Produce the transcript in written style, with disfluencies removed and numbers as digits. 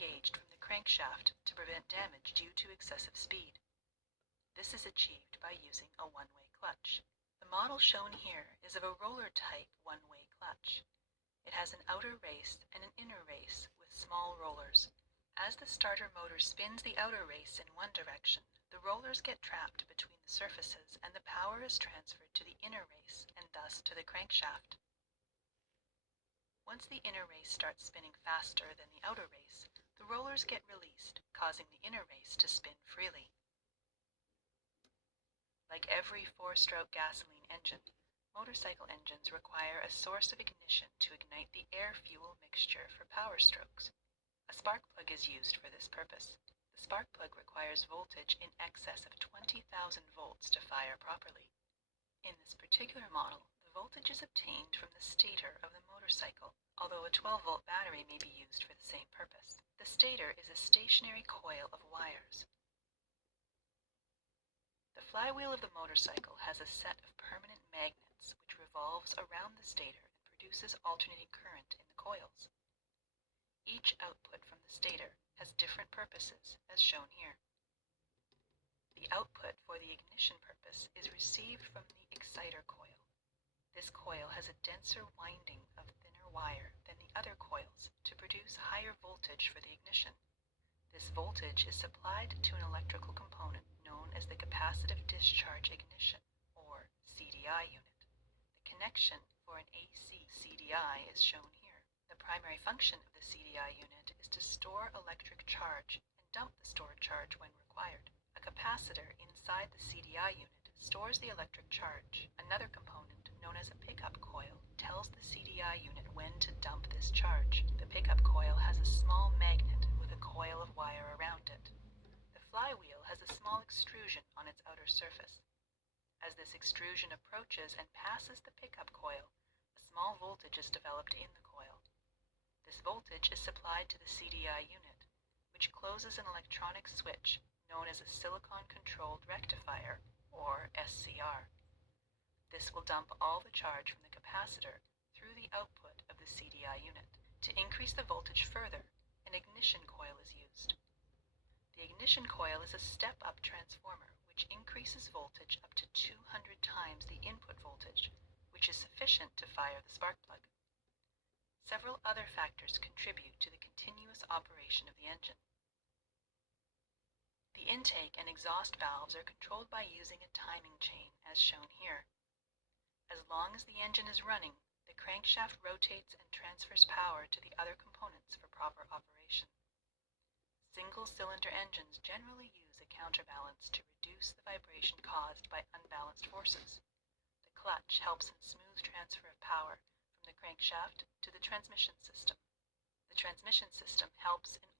disengaged from the crankshaft to prevent damage due to excessive speed. This is achieved by using a one-way clutch. The model shown here is of a roller-type one-way clutch. It has an outer race and an inner race with small rollers. As the starter motor spins the outer race in one direction, the rollers get trapped between the surfaces and the power is transferred to the inner race and thus to the crankshaft. Once the inner race starts spinning faster than the outer race, the rollers get released, causing the inner race to spin freely. Like every four-stroke gasoline engine, motorcycle engines require a source of ignition to ignite the air-fuel mixture for power strokes. A spark plug is used for this purpose. The spark plug requires voltage in excess of 20,000 volts to fire properly. In this particular model, the voltage is obtained from the stator of the motorcycle, although a 12-volt battery may be used for the same purpose. The stator is a stationary coil of wires. The flywheel of the motorcycle has a set of permanent magnets which revolves around the stator and produces alternating current in the coils. Each output from the stator has different purposes, as shown here. The output for the ignition purpose is received from the exciter coil. This coil has a denser winding of thinner wire than the other coils to produce higher voltage for the ignition. This voltage is supplied to an electrical component known as the capacitive discharge ignition, or CDI unit. The connection for an AC CDI is shown here. The primary function of the CDI unit is to store electric charge and dump the stored charge when required. A capacitor inside the CDI unit stores the electric charge. Another component, known as a pickup coil, tells the CDI unit when to dump this charge. The pickup coil has a small magnet with a coil of wire around it. The flywheel has a small extrusion on its outer surface. As this extrusion approaches and passes the pickup coil, a small voltage is developed in the coil. This voltage is supplied to the CDI unit, which closes an electronic switch known as a silicon-controlled rectifier, or SCR. This will dump all the charge from the capacitor through the output of the CDI unit. To increase the voltage further, an ignition coil is used. The ignition coil is a step-up transformer which increases voltage up to 200 times the input voltage, which is sufficient to fire the spark plug. Several other factors contribute to the continuous operation of the engine. The intake and exhaust valves are controlled by using a timing chain, as shown here. As long as the engine is running, the crankshaft rotates and transfers power to the other components for proper operation. Single-cylinder engines generally use a counterbalance to reduce the vibration caused by unbalanced forces. The clutch helps in smooth transfer of power from the crankshaft to the transmission system. The transmission system helps in